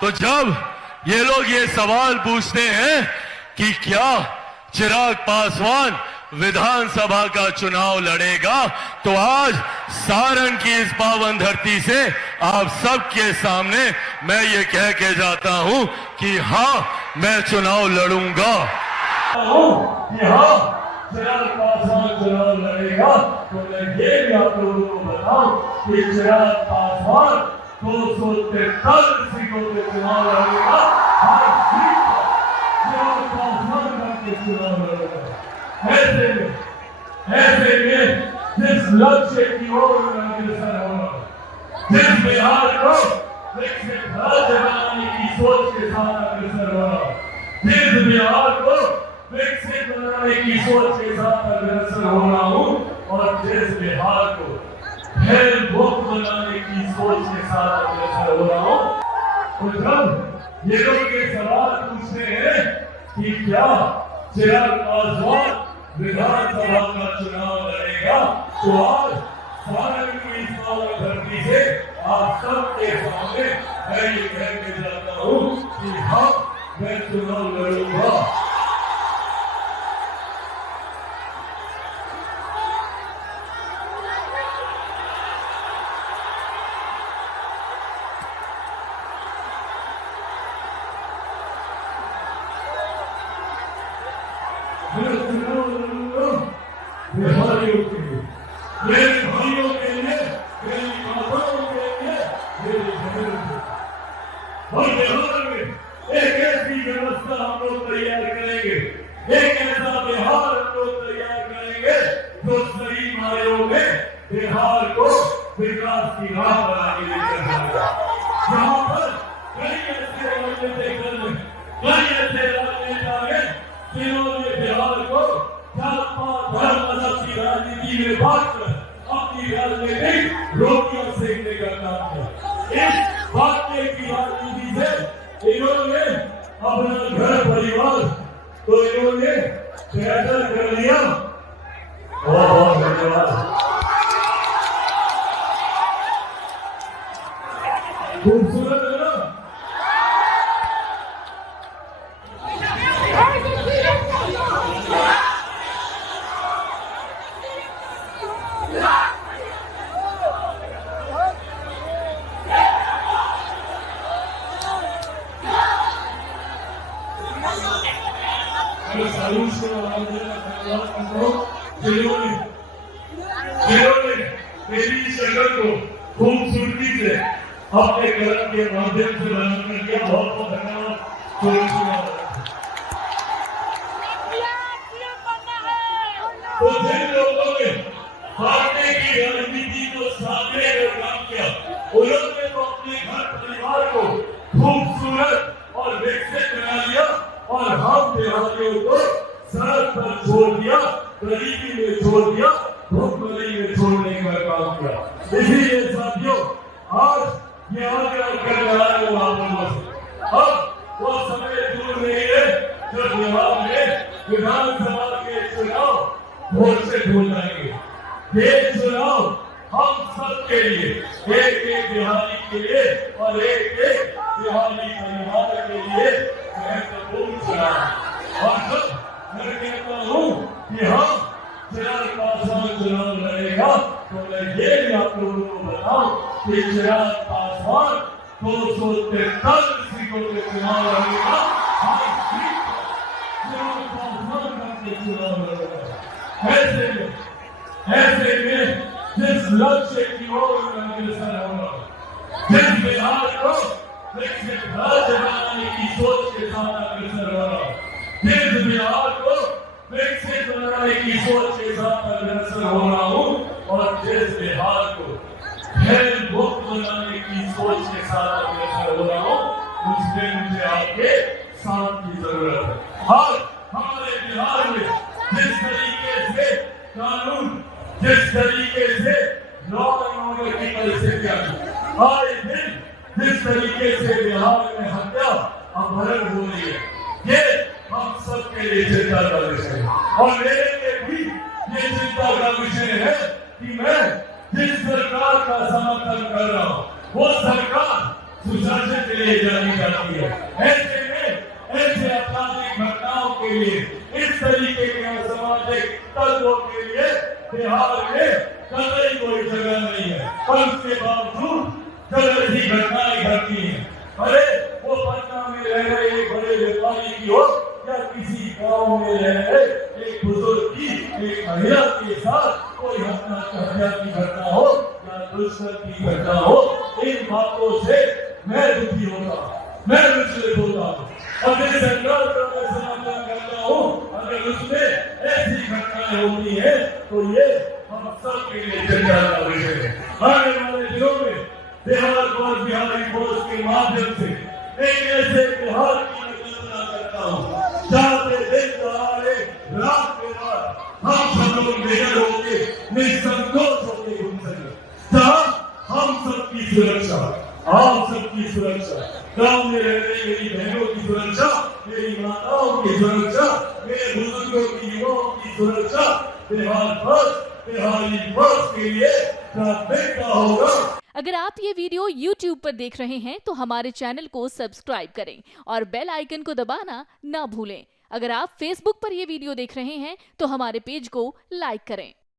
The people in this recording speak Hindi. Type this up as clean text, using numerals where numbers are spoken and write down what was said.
तो जब ये लोग ये सवाल पूछते हैं कि क्या चिराग पासवान विधानसभा का चुनाव लड़ेगा, तो आज सारण की इस पावन धरती से आप सबके सामने मैं ये कह के जाता हूं कि हाँ, मैं चुनाव लड़ूंगा। कि हाँ, चिराग पासवान चुनाव लड़ेगा। तो मैं ये भी आप लोगों को बताऊं कि चिराग पासवान 243 सीटों पे चुनाव लड़ेगा। हर सीट पर चिराग पासवान करके चुनाव लड़ेगा। ऐसे में जिस लक्ष्य की ओर अग्रसर होगा, जिस बिहार को विकसित राज्य बनाने की सोच के साथ अग्रसर होगा, जिस बिहार को विकसित बनाने की सोच के साथ अग्रसर हो रहा हूं, और जिस बिहार को खेल मुक्त बनाने की सोच के साथ अग्रसर हो रहा हूं, तो जब ये लोग ये सवाल पूछते हैं कि क्या चिराग पासवान विधानसभा का चुनाव लड़ेगा, तो आज सारण की इस पावन धरती से आप सबके सामने मैं ये कह के जाता हूं कि हाँ, मैं चुनाव लड़ूंगा। मेरे भाइयों के लिए, मेरी माताओं के लिए, मेरी बहनों के लिए, और बिहार में एक ऐसी व्यवस्था हम लोग तैयार करेंगे, एक ऐसा बिहार हम लोग तैयार करेंगे जो सही मायनों में बिहार को विकास की राह बना के लेकर जाएगा। यहाँ पर कई ऐसे राजनीतिक दल, कई ऐसे राजनेता हैं जिन्होंने बिहार को धर्म की राजनीति में बांटकर अपनी राजनीतिक रोटियां सेकने का काम किया। इस बांटने की राजनीति से इन्होंने अपना घर परिवार तो इन्होंने बेहतर कर लिया। बहुत बहुत धन्यवाद। खूबसूरत है ना? जिन्होंने मेरी शक्ल को खूबसूरती से अपने कलम के माध्यम से बयान कर दिया, बहुत बहुत धन्यवाद। तो जिन लोगों ने बांटने की राजनीति को सामने कर काम किया, उन्होंने तो अपने घर परिवार को खूबसूरत और विकसित बना लिया, और हम बिहारियों को सड़क पर छोड़ दिया, गरीबी में छोड़ दिया, भुखमरी में छोड़ने का काम किया। इसीलिए साथियों, आज ये आग्रह करने आया हूं आप लोगों से। अब वो समय दूर नहीं है जब बिहार में विधानसभा के चुनाव वोट से ढूंढ जाएंगे। ये चुनाव हम सब के लिए, एक एक बिहारी के लिए और एक एक बिहारी परिवार के लिए महत्वपूर्ण चुनाव। और जब मैं कहता हूँ कि हम चिराग पासवान चुनाव लड़ेगा, तो मैं ये भी आप लोगों को बताऊं कि चिराग पासवान 243 सीटों पे चुनाव लड़ेगा। हर सीट पर चिराग पासवान करके चुनाव लड़ेगा। ऐसे में जिस लक्ष्य की ओर अग्रसर होगा, जिस बिहार को विकसित राज्य बनाने की सोच के साथ अग्रसर होगा, जिस बिहार को विकसित बनाने की सोच के साथ अग्रसर हो रहा हूं, और जिस बिहार को खेल मुक्त बनाने की सोच के साथ अग्रसर हो रहा हूं, उसमें मुझे आपके साथ की जरूरत है। और हमारे बिहार में जिस तरीके से कानून, जिस तरीके से लॉ एंड ऑर्डर की परिस्थितियां, आए दिन जिस तरीके से बिहार में हत्या अपहरण हो रही है, ये हम सबके लिए चिंता का विषय है। और मेरे लिए भी ये चिंता का विषय है कि मैं जिस सरकार का समर्थन कर रहा हूँ, वो सरकार सुशासन के लिए जानी जाती है। ऐसे में ऐसे आपराधिक घटनाओं के लिए, इस तरीके के असामाजिक तत्वों के लिए बिहार में कतई कोई जगह नहीं है। पर उसके बावजूद जब ऐसी घटनाएं घटती हैं, अरे वो पटना में रह रहे एक बड़े व्यापारी की हो या किसी गांव में रह रहे एक बुजुर्ग की, एक महिला के साथ कोई हत्या की घटना हो या दुष्कर्म की घटना हो, इन बातों से मैं दुखी होता हूँ, मैं विचलित होता हूँ। अगर सरकार का मैं समर्थन करता हूँ, अगर उसमें ऐसी घटनाएं होती है तो ये हम सबके लिए चिंता का विषय है। आने वाले दिनों में बिहारी बोर्ड के माध्यम से एक ऐसे बिहार की मैं कल्पना करता हूँ जहाँ पे दिन दहाड़े रात के रात हम सब लोग बेघर होके निसंकोच होके घूम सके, जहाँ हम सबकी सुरक्षा, आप सबकी सुरक्षा, गांव में रह रही मेरी बहनों की सुरक्षा, मेरी माताओं की सुरक्षा, मेरे बुजुर्गों की, युवाओं की सुरक्षा बिहारी फर्स्ट के लिए प्राथमिकता होगा। अगर आप ये वीडियो YouTube पर देख रहे हैं तो हमारे चैनल को सब्सक्राइब करें और बेल आइकन को दबाना ना भूलें। अगर आप Facebook पर ये वीडियो देख रहे हैं तो हमारे पेज को लाइक करें।